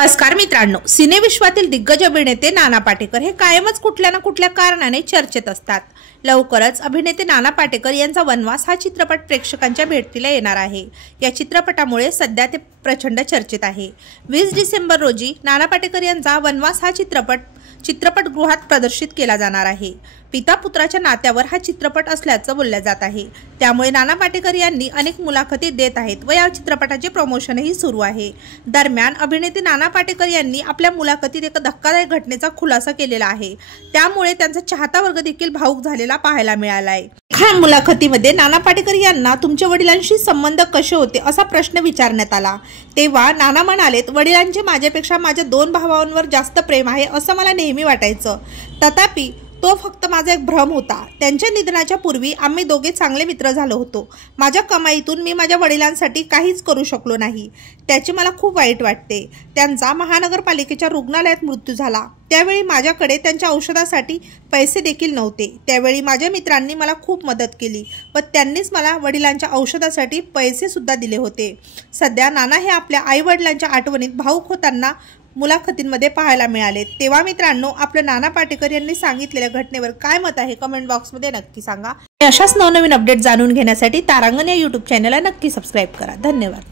नमस्कार मित्रांनो, सिनेविश्वातील दिग्गज अभिनेते नाना पाटेकर हे कायमच कुठल्या ना कुठल्या कारणाने चर्चेत असतात। लवकरच अभिनेते नाना पाटेकर यांचा वनवास हा चित्रपट प्रेक्षकांच्या भेटीला येणार आहे। या चित्रपटामुळे सध्या ते प्रचंड चर्चेत आहे। 20 डिसेंबर रोजी नाना पाटेकर यांचा वनवास हा चित्रपटगृहात प्रदर्शित केला जाणार आहे। पिता पुत्राच्या नात्यावर हा चित्रपट असल्याचं बोललं जात आहे। त्यामुळे नाना पाटेकर यांनी अनेक मुलाखती देत आहेत व या चित्रपटाचे प्रमोशनही सुरू आहे। दरम्यान अभिनेते नाना पाटेकर यांनी आपल्या मुलाखतीत एका धक्कादायक घटनेचा खुलासा केलेला आहे। त्यामुळे त्यांचा चाहता वर्ग देखील भावुक झालेला पाहायला मिळाला आहे। या मुलाखतीमध्ये नाना पाटेकर यांना तुमच्या वडिलांशी संबंध कसे होते असा प्रश्न विचारण्यात आला। तेव्हा नाना म्हणालेत, वडिलांचे माझ्यापेक्षा माझ्या 2 भावांवर जास्त प्रेम आहे असं मला नेहमी वाटायचं। तथापि तो फक्त माझा एक भ्रम होता। त्यांच्या निधनाच्या पूर्वी आम्ही दोघे चांगले मित्र झालो होतो। माझ्या कमाईतून मी माझ्या वडिलांसाठी काहीच करू शकलो नाही, त्याची मला खूप वाईट वाटते। त्यांचा महानगरपालिकेच्या रुग्णालयात मृत्यू झाला। त्यावेळी माझ्याकडे त्यांच्या औषधासाठी पैसे देखील नव्हते। त्यावेळी माझ्या मित्रांनी मला खूप मदत केली व त्यांनीच मला वडिलांच्या औषधासाठी पैसे सुद्धा दिले होते। सध्या नाना हे आपल्या आई वडिलांच्या आठवणीत भावुक होताना मुलाखतींमध्ये पाहायला मिळाले। तेव्हा मित्रांनो, आपल्या नाना पाटेकर यांनी सांगितलेल्या घटनेवर काय मत आहे कमेंट बॉक्समध्ये नक्की सांगा। अशाच नवनवीन अपडेट जाणून घेण्यासाठी तारांगण या YouTube चॅनलला नक्की सबस्क्राइब करा। धन्यवाद।